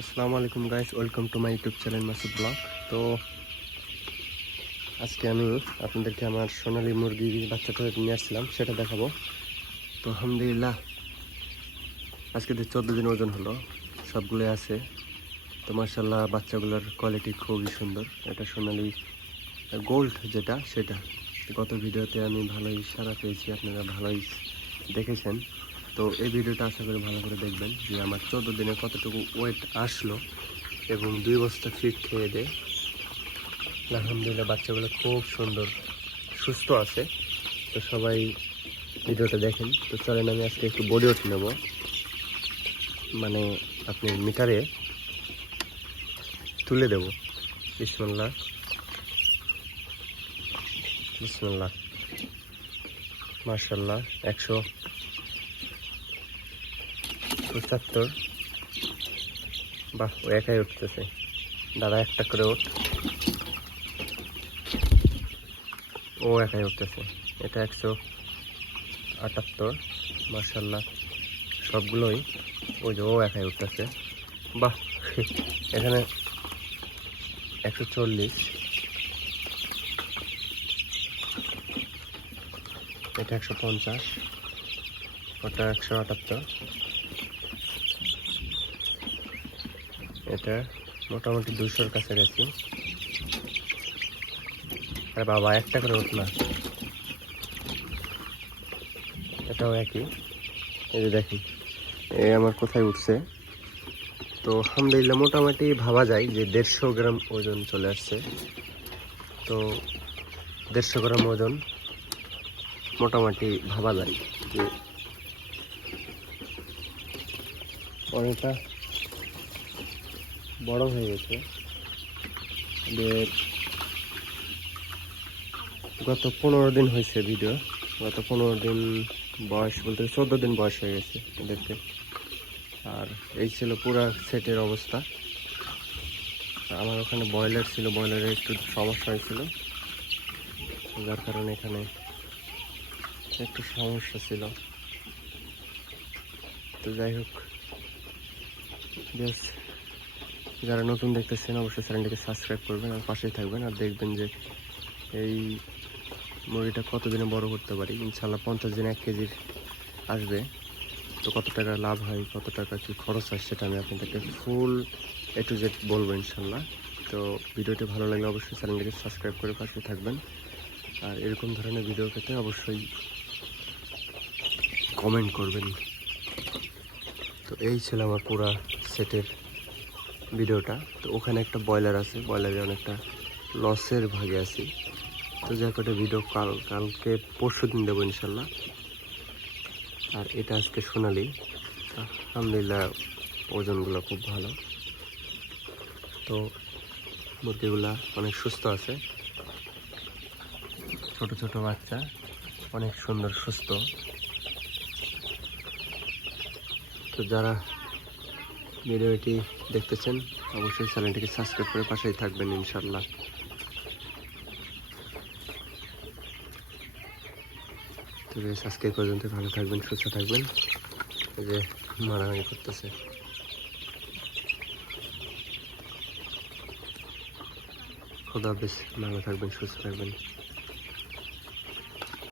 আসসালামু আলাইকুম guys, welcome to my YouTube channel Masud blog. তো আজকে আমি আপনাদেরকে আমার সোনালী মুরগির বাচ্চাটা নিয়ে আসছিলাম, সেটা দেখাবো। তো আলহামদুলিল্লাহ আজকে 14 দিন ওজন হলো, সবগুলোই আছে। তো মার্শাল্লাহ বাচ্চাগুলোর কোয়ালিটি খুবই সুন্দর। এটা সোনালী গোল্ড যেটা, সেটা গত ভিডিওতে আমি ভালোই সাড়া পেয়েছি, আপনারা ভালোই দেখেছেন। তো এই ভিডিওটা আশা করি ভালো করে দেখবেন যে আমার 14 দিনে কতটুকু ওয়েট আসলো এবং 2 বস্তা ফিড খেয়ে দেয়। আলহামদুলিল্লাহ বাচ্চাগুলো খুব সুন্দর সুস্থ আছে। তো সবাই ভিডিওটা দেখেন। তো চলেন আমি আজকে একটু বডি ওয়েট নেব, মানে আপনি মিটারে তুলে দেব। বিসমিল্লাহ বিসমিল্লাহ, মাশাল্লাহ 175। বাহ, ও একাই উঠতেছে। দাদা একটা করে ওঠ, ও একাই উঠতেছে। এটা 178, মাশাল্লাহ সবগুলোই। ওই যে ও একাই উঠতেছে, বাহ। এখানে 140, এটা 150, ওটা 178, এটা মোটামুটি 200-র কাছাকাছি। আরে বাবা, একটা করে উঠ না। এটাও একই, এই যে দেখেন এ আমার কোথায় উঠছে। তো আলহামদুলিল্লাহ মোটামুটি ভাবা যায় যে 150 গ্রাম ওজন চলে আসছে। তো 150 গ্রাম ওজন মোটামুটি ভাবা যায় যে অনেকটা বড় হয়ে গেছে। গত 15 দিন হয়েছে ভিডিও, গত 15 দিন বয়স বলতে 14 দিন বয়স হয়ে গেছে এদেরকে। আর এই ছিল পুরা সেটের অবস্থা। আমার ওখানে ব্রয়লার ছিল, ব্রয়লারের একটু সমস্যা হয়েছিল, যার কারণে এখানে একটু সমস্যা ছিল। তো যাই হোক, জাস্ট যারা নতুন দেখতেছেন অবশ্যই চ্যানেলটিকে সাবস্ক্রাইব করবেন আর পাশেই থাকবেন, আর দেখবেন যে এই মুরগিটা কতদিনে বড় করতে পারি। ইনশাল্লাহ 50 দিনে 1 কেজির আসবে। তো কত টাকা লাভ হয়, কত টাকা কি খরচ হয়, সেটা আমি আপনাদেরকে ফুল A to Z বলবো ইনশাল্লাহ। তো ভিডিওটি ভালো লাগলে অবশ্যই চ্যানেলটিকে সাবস্ক্রাইব করে পাশে থাকবেন। আর এরকম ধরনের ভিডিও পেতে অবশ্যই কমেন্ট করবেন। তো এই ছিল আমার পুরা সেটের ভিডিওটা। তো ওখানে একটা ব্রয়লার আছে, ব্রয়লারে অনেকটা লসের ভাগে আছি। তো যাই হোক, ভিডিও কালকে পরশু দিন দেবো ইনশাল্লাহ। আর এটা আজকে সোনালি, আলহামদুলিল্লাহ ওজনগুলো খুব ভালো। তো মুরগিগুলা অনেক সুস্থ আছে, ছোট ছোট বাচ্চা, অনেক সুন্দর সুস্থ। তো যারা ভিডিওটি দেখতেছেন অবশ্যই চ্যানেলটিকে সাবস্ক্রাইব করে পাশেই থাকবেন ইনশাল্লাহ। তো আজকে পর্যন্ত ভালো থাকবেন, সুস্থ থাকবেন। এই যে মারামারি করতেছে। খোদা হাফেজ, ভালো থাকবেন, সুস্থ থাকবেন।